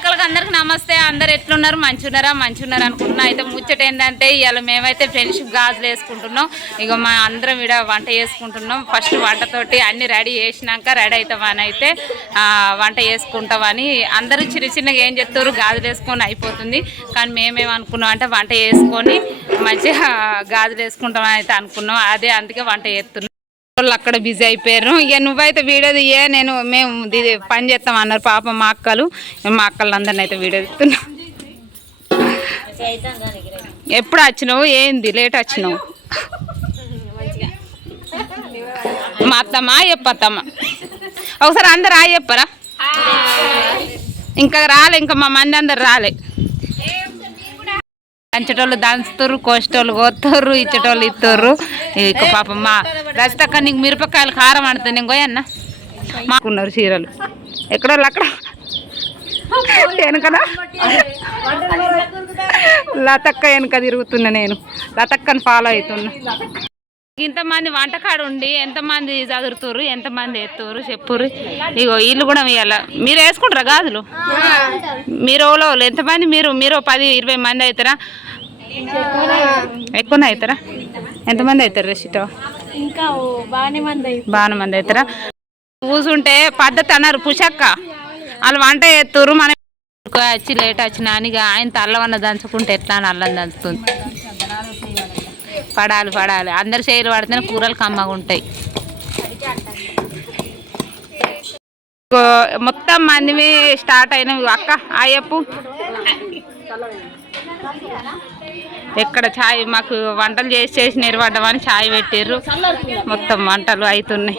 అక్కలకి అందరికి నమస్తే. అందరు ఎట్లున్నారు? మంచిగున్నారా అనుకుంటున్నా. అయితే ముచ్చట ఏంటంటే ఇవాళ మేమైతే ఫ్రెండ్షిప్ గాజులు వేసుకుంటున్నాం. ఇక మా అందరం ఇక్కడ వంట చేసుకుంటున్నాం. ఫస్ట్ వంటతోటి అన్ని రెడీ చేసినాక రెడీ అవుతామని అయితే వంట చేసుకుంటామని అందరూ చిన్నగా ఏం చెప్తారు, గాజులు వేసుకొని అయిపోతుంది. కానీ మేమేమనుకున్నాం అంటే వంట చేసుకొని మంచిగా గాజులు వేసుకుంటామని అయితే అనుకున్నాం. అదే అందుకే వంట చేస్తున్నాం. వాళ్ళు అక్కడ బిజీ అయిపోయారు. ఇక నువ్వైతే వీడియో తీయే, మేము పని చేస్తాం అన్నారు పాపం మా అక్కలు. మా అక్కలు అందరిని అయితే వీడియో తీస్తున్నా. ఎప్పుడు వచ్చినావు? ఏంది లేట్ వచ్చినావు? మా అత్తమ్మ చెప్పత్తమ్మ ఒకసారి అందరు చెప్పరా? ఇంకా రాలే, ఇంకా మా మంది అందరు రాలే. దంచేటోళ్ళు దంచుతారు, కోసేటోళ్ళు కోస్తారు, ఇచ్చేటోళ్ళు ఇస్తారు. ఇక పాపం మా రజితక్క నీకు మిరపకాయలు కారం ఆడుతుంది. నేను పోయన్నా మాకున్నారు చీరలు ఎక్కడోళ్ళు అక్కడ వెనకదా లతక్క వెనక తిరుగుతున్నా. నేను లతక్కని ఫాలో అవుతున్నా. ఇంతమంది వంటకాడు ఉండి ఎంతమంది చదువుతారు, ఎంతమంది ఎత్తురు చెప్పురు. ఇగో వీళ్ళు కూడా ఇవ్వాల. మీరు వేసుకుంటారా గాజులు? మీరు ఎంతమంది? మీరు 10-20 మంది అవుతారా? ఎక్కువనే అవుతారా? ఎంతమంది అవుతారు రెసిట? ఇంకా బాగానే మంది అవుతారా? కూర్చుంటే పద్ధతి అన్నారు పుషక్క. వాళ్ళు వంట ఎత్తురు, మనం వచ్చి లేట్ వచ్చినా అని ఆయన అల్లం దంచుకుంటే ఎట్లా అని అల్లం దంచుతుంది. పడాలి అందరు చేయలు పడితేనే కూరలు కమ్మగా ఉంటాయి. మొత్తం మంది స్టార్ట్ అయినవి. అక్క అయ్యప్పు ఎక్కడ ఛాయ్ మాకు వంటలు చేసి నిలబడ్డామని ఛాయ్ పెట్టిర్రు. మొత్తం వంటలు అవుతున్నాయి.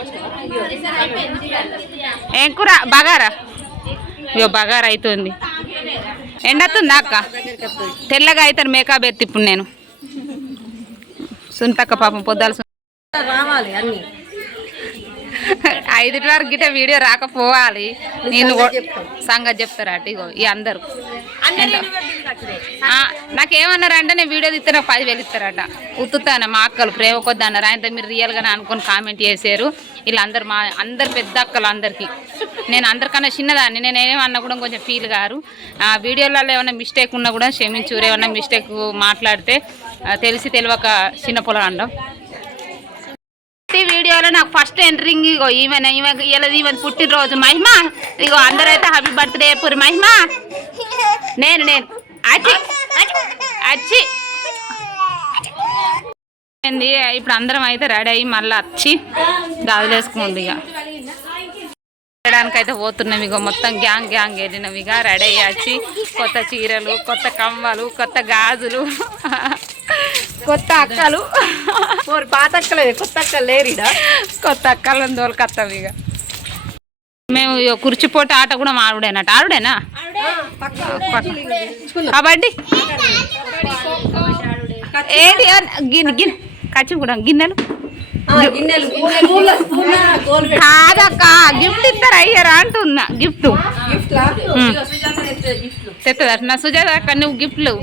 ఏం కూర? బగారా. ఇగో బగారా అవుతుంది. ఎండవుతుందా అక్క? తెల్లగా అవుతాను మేకప్ ఎత్తి. ఇప్పుడు నేను సుంతక్క పాపం పొద్దాలు రావాలి అన్ని 5 వరకు గిట్ట వీడియో రాకపోవాలి. నేను సంగతి చెప్తారా అటు? ఇగో ఈ అందరూ నాకేమన్నారంటే నేను వీడియో తీస్తే నాకు 10,000 ఇస్తారట. ఉత్తుతాను మా అక్కలు ప్రేమ కొద్ది అన్నారు. ఆయనతో మీరు రియల్గానే అనుకొని కామెంట్ చేశారు. వీళ్ళందరూ అందరు పెద్ద అక్కలు. అందరికీ నేను అందరికన్నా చిన్నదాన్ని. నేను ఏమన్నా కూడా కొంచెం ఫీల్ గారు. వీడియోలలో ఏమైనా మిస్టేక్ ఉన్నా కూడా క్షమించూరు. ఏమన్నా మిస్టేక్ మాట్లాడితే తెలిసి తెలియక చిన్న పొలం అండం. వీడియోలో నాకు ఫస్ట్ ఎంట్రింగ్ ఇగో ఈమె పుట్టినరోజు మహిమ. ఇగో అందరైతే హ్యాపీ బర్త్డే పూరి మహిమ. నేను వచ్చి ఇప్పుడు అందరం అయితే రెడీ అయ్యి మళ్ళీ వచ్చి గాజులు వేసుకుంది. ఇక వెళ్ళడానికి అయితే పోతున్నాం. ఇక మొత్తం గ్యాంగ్ వెళ్ళినాం. ఇక రెడీ అయ్యి వచ్చి కొత్త చీరలు, కొత్త కమ్మలు, కొత్త గాజులు, కొత్త అక్కలు. పాత అక్కలే, కొత్త అక్కలు లేరు. కొత్త అక్కలను దోలుకొస్తాం. ఇక మేము కుర్చీపోటీ ఆట కూడా ఆడుడేనట. ఆడుడేనా? కబడ్డీ ఏంటి? గిన్నె కచ్చి కూడా గిన్నెలు కాదక్క. గిఫ్ట్ ఇస్తారు అయ్యారా అంటున్నా. గిఫ్ట్ తెత్తదా నా సుజాత అక్క? నువ్వు గిఫ్ట్లు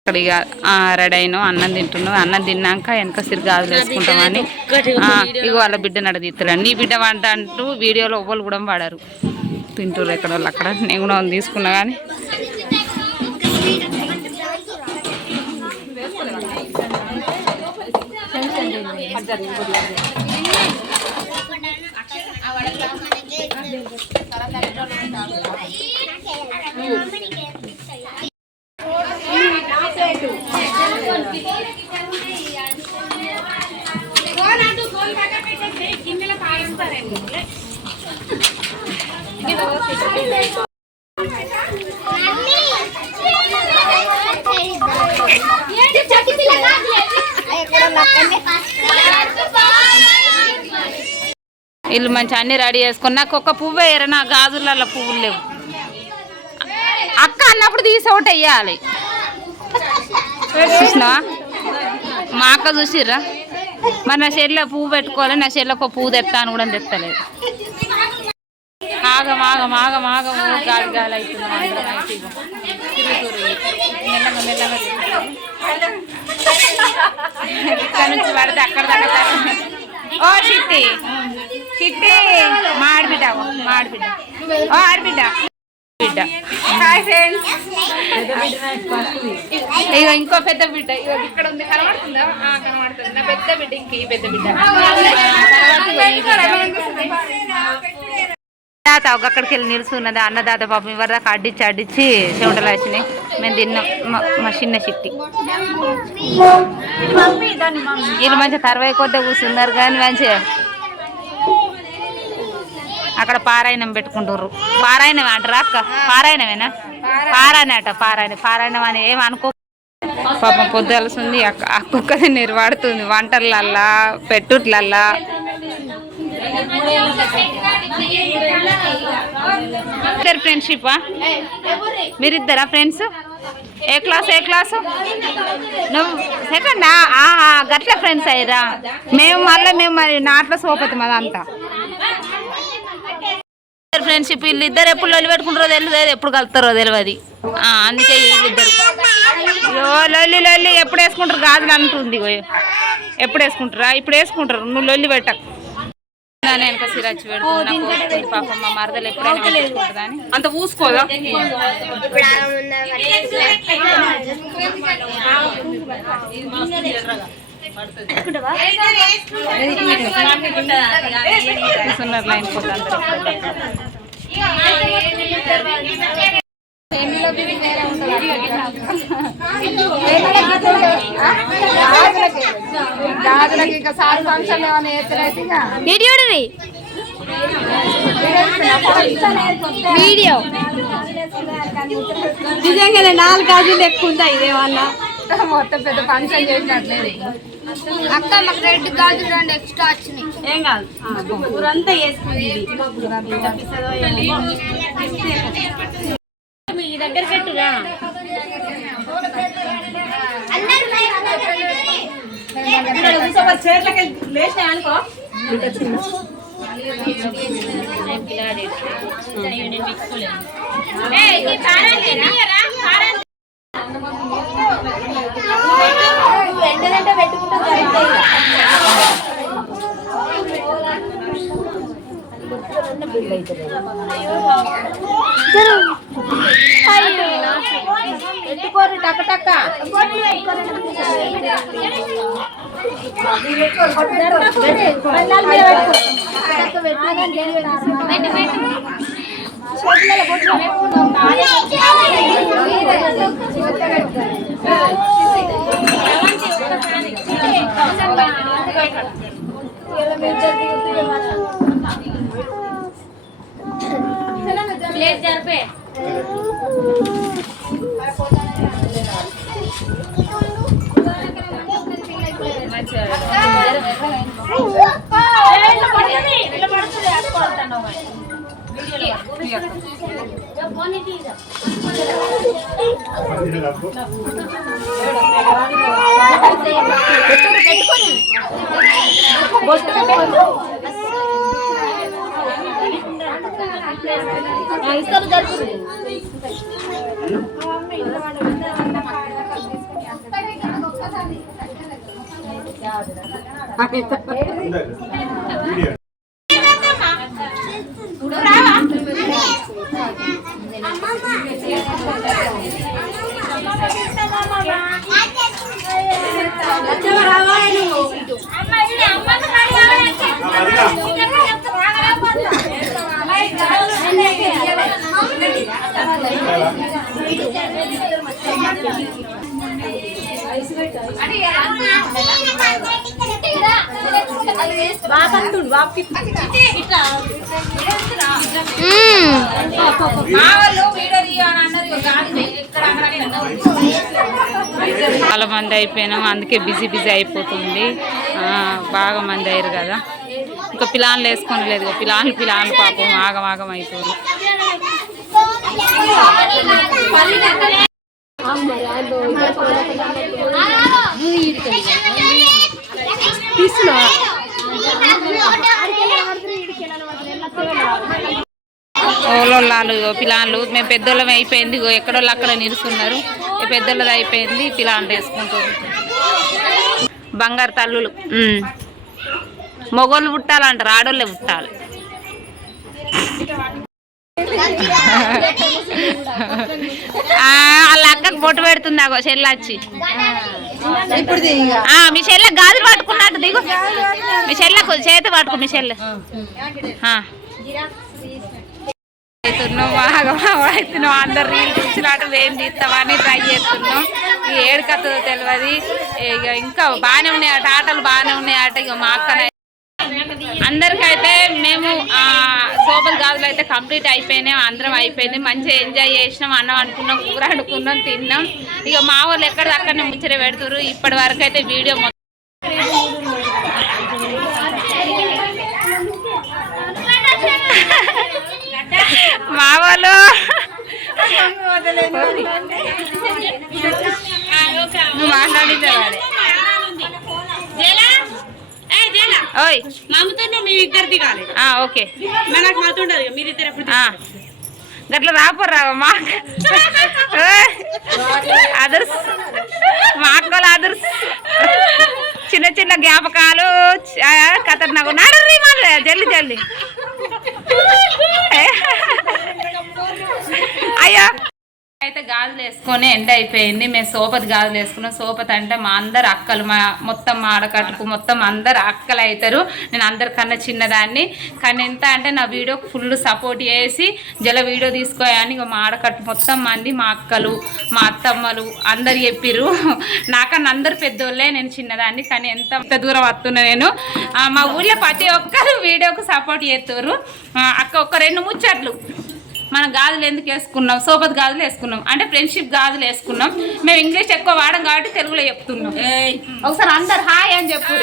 ఇక్కడ ఇక రెడీ అయినాం. అన్నం తింటున్నాం. అన్నం తిన్నాక వెనక సిరి గాజులు వేసుకుంటామని ఇక వాళ్ళ బిడ్డను అడిగిస్తారు. నీ బిడ్డ వంట అంటూ వీడియోలో ఎవ్వరు కూడా వాడారు. తింటారు ఎక్కడ వాళ్ళు అక్కడ. నేను కూడా తీసుకున్నా కానీ వీళ్ళు మంచి అన్ని రెడీ చేసుకుని నాకు ఒక పువ్వు వేయరు. నా గాజులలో పువ్వులు లేవు. అక్క అన్నప్పుడు తీసి ఒకటి వేయాలి. చూసినావా? మా అక్క చూసిర్రా? మరి నా చెల్లె పువ్వు పెట్టుకోవాలి. నా చెల్లెకు ఒక పువ్వు తెస్తాను కూడా తెస్తలేదు. ఆగం గాలి అవుతుంది. మెల్లగా ఇక్కడ నుంచి పడితే అక్కడ దాకా. ఓ చిట్టి చిట్టి మా ఆడబిడ్డ ఓ ఆడబిడ్డ బిడ్డ. Hi friends. ఇగో ఇంకో పెద్ద బిడ్డ ఇగో ఇక్కడ ఉంది, కనబడుతుందా? కనబడుతుంది. నా పెద్ద బిడ్డ ఇంక ఈ పెద్ద బిడ్డ. తాత అక్కడికి వెళ్ళి నిలుస్తున్నది అన్నదాత పాపం ఇవరిదాకా అడ్డించి చెమటలు వచ్చినాయి. మేము తిన్నాం మా చిన్న చిట్టి. వీళ్ళు మంచిగా తరవై కొద్దిగా కూర్చున్నారు కానీ మంచిగా అక్కడ పారాయణం పెట్టుకుంటారు. పారాయణం అంటారా అక్క? పారాయణమేనా? పారాయణం అని ఏం అనుకో. పాపం పొద్దులుస్తుంది అక్కొక్కది నిర్వాడుతుంది వంటలల్లా పెట్టుట్లల్లా. ఫ్రెండ్షిప్పా మీరిద్దరా ఫ్రెండ్స్? ఏ క్లాసు? నువ్వు సెకండా? గట్ల ఫ్రెండ్స్ అయ్యారా? మేము మరి నాట్ల సోపతి మాదంతా ఫ్రెండ్షిప్. వీళ్ళిద్దరు ఎప్పుడు లొల్లి పెట్టుకుంటారో తెలియదు, ఎప్పుడు కలుతారో తెలియదు. అందుకే వీళ్ళిద్దరు లొల్లి ఎప్పుడు వేసుకుంటారు గాజులు అంటుంది. ఎప్పుడు వేసుకుంటారా? ఇప్పుడు వేసుకుంటారు. నువ్వు లొల్లి పెట్టకు. వెనక సిరచ్చి పెడుతున్నా పాపం మా మరదలు ఎప్పుడైనా వేసుకుంటుందా అని అంత పూసుకోదా. లైన్ గాజులకి ఇంకా సారి ఫంక్షన్ వీడియో నిజంగానే 4 గాజులు ఎక్కువ ఉంటాయి ఇదేమన్నా. మొత్తం పెద్ద ఫంక్షన్ చేసినట్లేదు అక్క. మాకు 2 గాజులు 2 ఎక్స్ట్రా వచ్చినాయి. ఏం కాదు, ఊరంతా వేసుకుంది. మీ దగ్గర పెట్టుగా చేతులకి లేచినాయి అనుకో. వెంటనే పెట్టుకుంటా పెట్టుకోరు టక్క టక్క. ప్లేట్ జరిపే చాలా మంది అయిపోయినాం, అందుకే బిజీ అయిపోతుంది. బాగా మంది అయ్యారు కదా, ఇంకా పిలాన్లు వేసుకొని లేదు. పిలాన్లు పాపం ఆగం అవుతుంది. ఓలోళ్ళు పిలాన్లు మేము పెద్దోళ్ళం అయిపోయింది. ఎక్కడోళ్ళు అక్కడ నిలుస్తున్నారు. పెద్దోళ్ళది అయిపోయింది, పిలాన్లు వేసుకుంటారు. బంగారు తల్లులు మొగోళ్ళు పుట్టాలంటారు, ఆడోళ్ళే పుట్టాలి. వాళ్ళ అక్కకు బొట్టు పెడుతుంది అగో చెల్లి వచ్చి. మీ చెల్లె గాజులు పట్టుకున్నట్టు దిగు, మీ చెల్లెకు చేతి పట్టుకు, మీ చెల్లె అవుతున్నాం అవుతున్నాం. అందరు రీల్ కూర్చున్నట్టు ఏం తీస్తామని ట్రై చేస్తున్నాం. ఈ ఏడుకతో తెలియదు. ఇక ఇంకా బాగానే ఉన్నాయి అట, ఆటలు బాగానే ఉన్నాయి అట. ఇక మా అక్కన అందరికైతే మేము సోపల గాజులు అయితే కంప్లీట్ అయిపోయినాయి, అందరం అయిపోయింది. మంచిగా ఎంజాయ్ చేసినాం, అన్నం అనుకున్నాం, కూర వండుకున్నాం, తిన్నాం. ఇక మా వాళ్ళు ఎక్కడ అక్కడనే ముచ్చట పెడుతురు. ఇప్పటి వరకు అయితే వీడియో మా వాళ్ళు మాట్లాడిందే ఓయ్ ఓకే గట్లా రాపోరా మా అదర్స్, మా అక్కలు అదర్స్. చిన్న చిన్న జ్ఞాపకాలు కథ నాకు నడరి మళ్ళీ జల్ది జల్ది. అయ్యో అయితే గాజులు వేసుకొని ఎండ్ అయిపోయింది. మేము సోపతి గాజులు వేసుకున్నాం. సోపతి అంటే మా అందరు అక్కలు, మా మొత్తం మా ఆడకట్టుకు మొత్తం అందరు అక్కలు అవుతారు. నేను అందరికన్నా చిన్నదాన్ని, కానీ ఎంత అంటే నా వీడియోకి ఫుల్ సపోర్ట్ చేసి జల వీడియో తీసుకోయాని ఇక మా ఆడకట్టు మొత్తం మంది, మా అక్కలు, మా అత్తమ్మలు అందరు చెప్పిర్రు. నాకన్నా అందరు పెద్దోళ్ళే, నేను చిన్నదాన్ని. కానీ ఎంత దూరం వస్తున్నా నేను. మా ఊళ్ళో ప్రతి ఒక్కరు వీడియోకు సపోర్ట్ చేస్తారు. అక్క ఒక 2 ముచ్చట్లు, మనం గాజులు ఎందుకు వేసుకున్నాం, సోపతి గాజులు వేసుకున్నాం అంటే ఫ్రెండ్షిప్ గాజులు వేసుకున్నాం. మేము ఇంగ్లీష్ ఎక్కువ వాడం కాబట్టి తెలుగులో చెప్తున్నాం. ఒకసారి అందరు హాయ్ అని చెప్పు.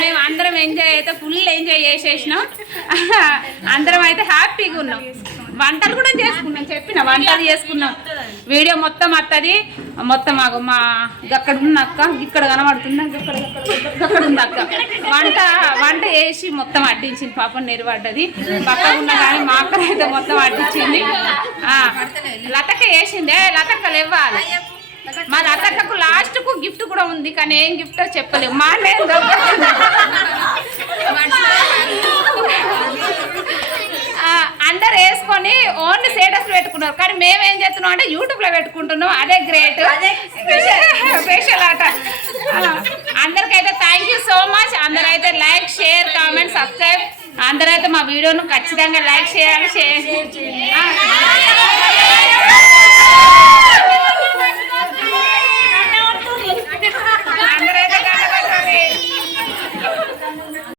మేము అందరం ఎంజాయ్ అయితే ఫుల్ ఎంజాయ్ చేసేసినాం. అందరం అయితే హ్యాపీగా ఉన్నాం. వంటలు కూడా చేసుకున్నాం, చెప్పిన వంటలు చేసుకున్నాం. వీడియో మొత్తం వస్తుంది మొత్తం. మాకు మా అక్కడ ఉన్న అక్క ఇక్కడ కనబడుతుంది, అక్కడ ఉంది అక్క. వంట వేసి మొత్తం అడ్డించింది. పాపం నెరవడ్డది పక్కన ఉన్న కానీ మా అక్క అయితే మొత్తం అడ్డించింది. లతక్క వేసిందే, లతక్కలు ఇవ్వాలి. మా లతక్కకు లాస్ట్కు గిఫ్ట్ కూడా ఉంది, కానీ ఏం గిఫ్టో చెప్పలేము. మా అందరు వేసుకొని ఓన్లీ స్టేటస్ పెట్టుకున్నారు, కానీ మేమేం చేస్తున్నాం అంటే యూట్యూబ్లో పెట్టుకుంటున్నాం. అదే గ్రేట్, స్పెషల్ ఆట. అందరికైతే థ్యాంక్ యూ సో మచ్. అందరైతే లైక్, షేర్, కామెంట్, సబ్స్క్రైబ్. అందరైతే మా వీడియోను ఖచ్చితంగా లైక్ చేయాలి, షేర్